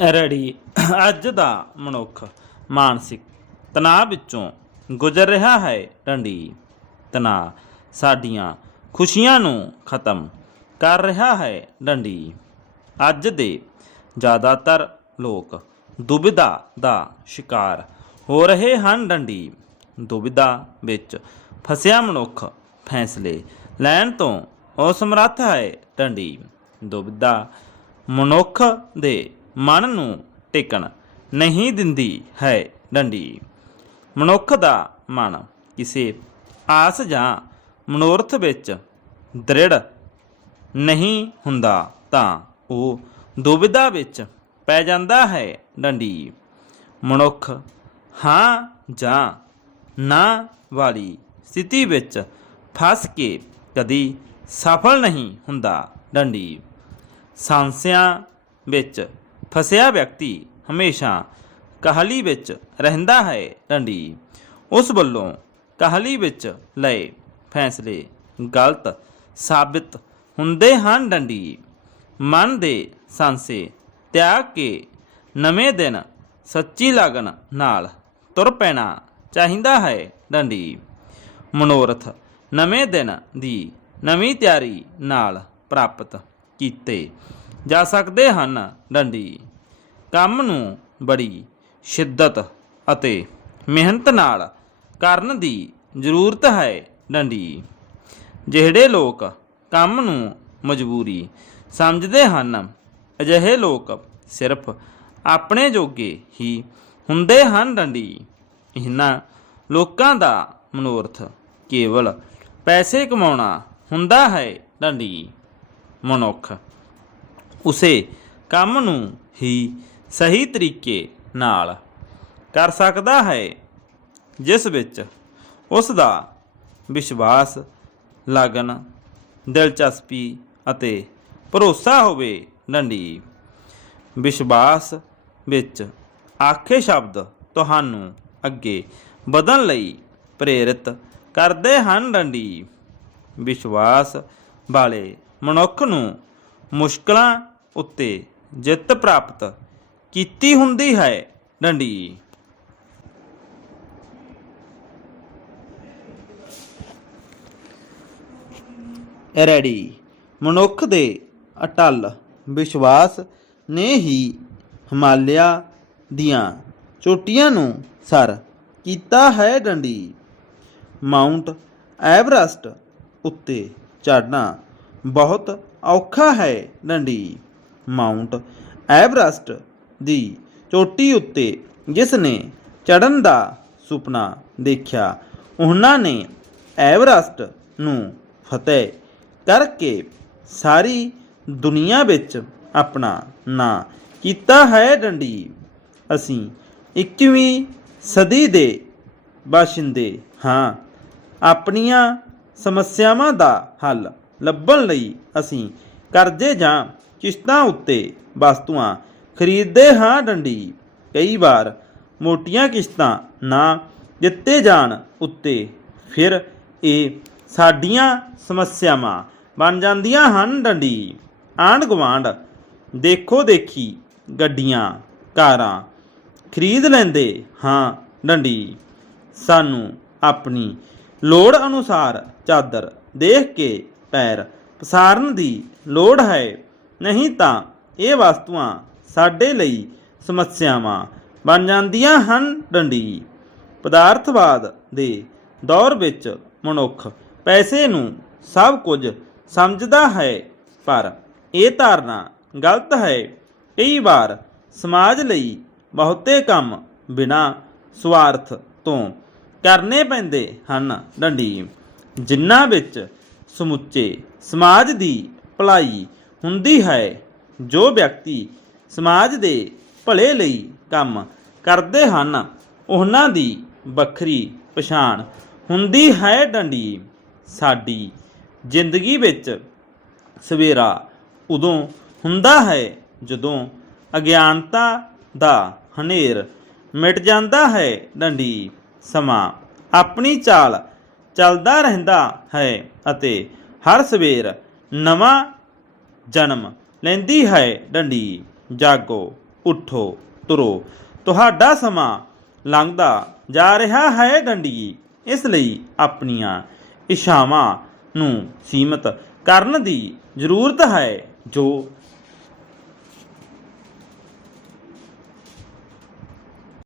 Ready ਅੱਜ ਦਾ ਮਨੁੱਖ ਮਾਨਸਿਕ ਤਣਾਅ ਵਿੱਚੋਂ ਗੁਜ਼ਰ ਰਿਹਾ ਹੈ ਡੰਡੀ। ਤਣਾਅ ਸਾਡੀਆਂ ਖੁਸ਼ੀਆਂ ਨੂੰ ਖਤਮ ਕਰ ਰਿਹਾ ਹੈ ਡੰਡੀ। ਅੱਜ ਦੇ ਜ਼ਿਆਦਾਤਰ ਲੋਕ ਦੁਬਿਧਾ ਦਾ ਸ਼ਿਕਾਰ ਹੋ ਰਹੇ ਹਨ ਡੰਡੀ। ਦੁਬਿਧਾ ਵਿੱਚ ਫਸਿਆ ਮਨੁੱਖ ਫੈਸਲੇ ਲੈਣ ਤੋਂ ਅਸਮਰੱਥ ਹੈ ਡੰਡੀ। ਦੁਬਿਧਾ ਮਨੁੱਖ ਦੇ ਮਨ ਨੂੰ ਟੇਕਣ ਨਹੀਂ ਦਿੰਦੀ ਹੈ ਡੰਡੀ। ਮਨੁੱਖ ਦਾ ਮਨ ਕਿਸੇ ਆਸ ਜਾਂ ਮਨੋਰਥ ਵਿੱਚ ਦ੍ਰਿੜ ਨਹੀਂ ਹੁੰਦਾ ਤਾਂ ਉਹ ਦੁਬਿਧਾ ਵਿੱਚ ਪੈ ਜਾਂਦਾ ਹੈ ਡੰਡੀ। ਮਨੁੱਖ ਹਾਂ ਜਾਂ ਨਾ ਵਾਲੀ ਸਥਿਤੀ ਵਿੱਚ ਫਸ ਕੇ ਕਦੀ ਸਫਲ ਨਹੀਂ ਹੁੰਦਾ ਡੰਡੀ। ਸਾਂਸਿਆਂ ਵਿੱਚ ਫਸਿਆ ਵਿਅਕਤੀ ਹਮੇਸ਼ਾ ਕਹਾਲੀ ਵਿੱਚ ਰਹਿੰਦਾ ਹੈ ਡੰਡੀ ਉਸ ਵੱਲੋਂ ਕਹਾਲੀ ਵਿੱਚ ਲਏ ਫੈਸਲੇ ਗਲਤ ਸਾਬਿਤ ਹੁੰਦੇ ਹਨ ਡੰਡੀ ਮਨ ਦੇ ਸੰਸੇ ਤਿਆਗ ਕੇ ਨਵੇਂ ਦਿਨ ਸੱਚੀ ਲਗਨ ਨਾਲ ਤੁਰ ਪੈਣਾ ਚਾਹੀਦਾ ਹੈ ਡੰਡੀ ਮਨੋਰਥ ਨਵੇਂ ਦਿਨ ਦੀ ਨਵੀਂ ਤਿਆਰੀ ਨਾਲ ਪ੍ਰਾਪਤ ਕੀਤੇ। ਜਾ ਸਕਦੇ ਹਨ ਡੰਡੀ। ਕੰਮ ਨੂੰ ਬੜੀ ਸ਼ਿੱਦਤ ਅਤੇ ਮਿਹਨਤ ਨਾਲ ਕਰਨ ਦੀ ਜ਼ਰੂਰਤ ਹੈ ਡੰਡੀ। ਜਿਹੜੇ ਲੋਕ ਕੰਮ ਨੂੰ ਮਜਬੂਰੀ ਸਮਝਦੇ ਹਨ, ਅਜਿਹੇ ਲੋਕ ਸਿਰਫ ਆਪਣੇ ਜੋਗੇ ਹੀ ਹੁੰਦੇ ਹਨ ਡੰਡੀ। ਇਹਨਾਂ ਲੋਕਾਂ ਦਾ ਮਨੋਰਥ ਕੇਵਲ ਪੈਸੇ ਕਮਾਉਣਾ ਹੁੰਦਾ ਹੈ ਡੰਡੀ। ਮਨੁੱਖ ਉਸੇ ਕੰਮ ਨੂੰ ਹੀ ਸਹੀ ਤਰੀਕੇ ਨਾਲ ਕਰ ਸਕਦਾ ਹੈ, ਜਿਸ ਵਿੱਚ ਉਸ ਦਾ ਵਿਸ਼ਵਾਸ, ਲਗਨ, ਦਿਲਚਸਪੀ ਅਤੇ ਭਰੋਸਾ ਹੋਵੇ ਡੰਡੀ ਵਿਸ਼ਵਾਸ ਵਿੱਚ ਆਖੇ ਸ਼ਬਦ ਤੁਹਾਨੂੰ ਅੱਗੇ ਵਧਣ ਲਈ ਪ੍ਰੇਰਿਤ ਕਰਦੇ ਹਨ ਡੰਡੀ ਵਿਸ਼ਵਾਸ ਵਾਲੇ ਮਨੁੱਖ ਨੂੰ ਮੁਸ਼ਕਲਾਂ ਉੱਤੇ ਜਿੱਤ ਪ੍ਰਾਪਤ ਕੀਤੀ ਹੁੰਦੀ ਹੈ ਡੰਡੀ। ਰੈਡੀ। ਮਨੁੱਖ ਦੇ ਅਟਲ ਵਿਸ਼ਵਾਸ ਨੇ ਹੀ ਹਿਮਾਲਿਆ ਦੀਆਂ ਚੋਟੀਆਂ ਨੂੰ ਸਰ ਕੀਤਾ ਹੈ ਡੰਡੀ। ਮਾਊਂਟ ਐਵਰੈਸਟ ਉੱਤੇ ਚੜ੍ਹਨਾ ਬਹੁਤ ਔਖਾ ਹੈ ਡੰਡੀ ਮਾਊਂਟ ਐਵਰੈਸਟ ਦੀ ਚੋਟੀ ਉੱਤੇ ਜਿਸ ਨੇ ਚੜ੍ਹਨ ਦਾ ਸੁਪਨਾ ਦੇਖਿਆ, ਉਹਨਾਂ ਨੇ ਐਵਰੈਸਟ ਨੂੰ ਫਤਿਹ ਕਰਕੇ ਸਾਰੀ ਦੁਨੀਆ ਵਿੱਚ ਆਪਣਾ ਨਾਂ ਕੀਤਾ ਹੈ ਡੰਡੀ ਅਸੀਂ 21ਵੀਂ ਸਦੀ ਦੇ ਬਾਸ਼ਿੰਦੇ ਹਾਂ। ਆਪਣੀਆਂ ਸਮੱਸਿਆਵਾਂ ਦਾ ਹੱਲ ਲੱਭਣ ਲਈ ਅਸੀਂ ਕਰਜ਼ੇ ਜਾਂ ਕਿਸ਼ਤਾਂ ਉੱਤੇ ਵਸਤੂਆਂ ਖਰੀਦਦੇ ਹਾਂ ਡੰਡੀ। ਕਈ ਵਾਰ ਮੋਟੀਆਂ ਕਿਸ਼ਤਾਂ ਨਾ ਦਿੱਤੇ ਜਾਣ ਉੱਤੇ ਫਿਰ ਇਹ ਸਾਡੀਆਂ ਸਮੱਸਿਆਵਾਂ ਬਣ ਜਾਂਦੀਆਂ ਹਨ ਡੰਡੀ। ਆਂਢ ਗੁਆਂਢ ਦੇਖੋ ਦੇਖੀ ਗੱਡੀਆਂ, ਕਾਰਾਂ ਖਰੀਦ ਲੈਂਦੇ ਹਾਂ ਡੰਡੀ। ਸਾਨੂੰ ਆਪਣੀ ਲੋੜ ਅਨੁਸਾਰ ਚਾਦਰ ਦੇਖ ਕੇ ਪੈਰ ਪਸਾਰਨ ਦੀ ਲੋੜ ਹੈ, ਨਹੀਂ ਤਾਂ ਇਹ ਵਸਤੂਆਂ ਸਾਡੇ ਲਈ ਸਮੱਸਿਆਵਾਂ ਬਣ ਜਾਂਦੀਆਂ ਹਨ, ਡੰਡੀ। ਪਦਾਰਥਵਾਦ ਦੇ ਦੌਰ ਵਿੱਚ ਮਨੁੱਖ ਪੈਸੇ ਨੂੰ ਸਭ ਕੁਝ ਸਮਝਦਾ ਹੈ, ਪਰ ਇਹ ਧਾਰਨਾ ਗਲਤ ਹੈ। ਕਈ ਵਾਰ ਸਮਾਜ ਲਈ ਬਹੁਤੇ ਕੰਮ ਬਿਨਾ ਸਵਾਰਥ ਤੋਂ ਕਰਨੇ ਪੈਂਦੇ ਹਨ, ਡੰਡੀ। ਜਿਨ੍ਹਾਂ ਵਿੱਚ ਸਮੁੱਚੇ ਸਮਾਜ ਦੀ ਭਲਾਈ ਹੁੰਦੀ ਹੈ। ਜੋ ਵਿਅਕਤੀ ਸਮਾਜ ਦੇ ਭਲੇ ਲਈ ਕੰਮ ਕਰਦੇ ਹਨ, ਉਹਨਾਂ ਦੀ ਵੱਖਰੀ ਪਛਾਣ ਹੁੰਦੀ ਹੈ ਡੰਡੀ। ਸਾਡੀ ਜ਼ਿੰਦਗੀ ਵਿੱਚ ਸਵੇਰਾ ਉਦੋਂ ਹੁੰਦਾ ਹੈ ਜਦੋਂ ਅਗਿਆਨਤਾ ਦਾ ਹਨੇਰ ਮਿਟ ਜਾਂਦਾ ਹੈ। ਡੰਡੀ, ਸਮਾਂ, ਆਪਣੀ ਚਾਲ ਚੱਲਦਾ ਰਹਿੰਦਾ ਹੈ ਅਤੇ ਹਰ ਸਵੇਰ ਨਵਾਂ ਜਨਮ ਲੈਂਦੀ ਹੈ। ਡੰਡੀ, ਜਾਗੋ, ਉਠੋ, ਤੁਰੋ। ਤੁਹਾਡਾ ਸਮਾਂ ਲੰਘਦਾ ਜਾ ਰਿਹਾ ਹੈ ਡੰਡੀ। ਇਸ ਲਈ ਆਪਣੀਆਂ ਇਸ਼ਾਵਾਂ ਨੂੰ ਸੀਮਤ ਕਰਨ ਦੀ ਜ਼ਰੂਰਤ ਹੈ ਜੋ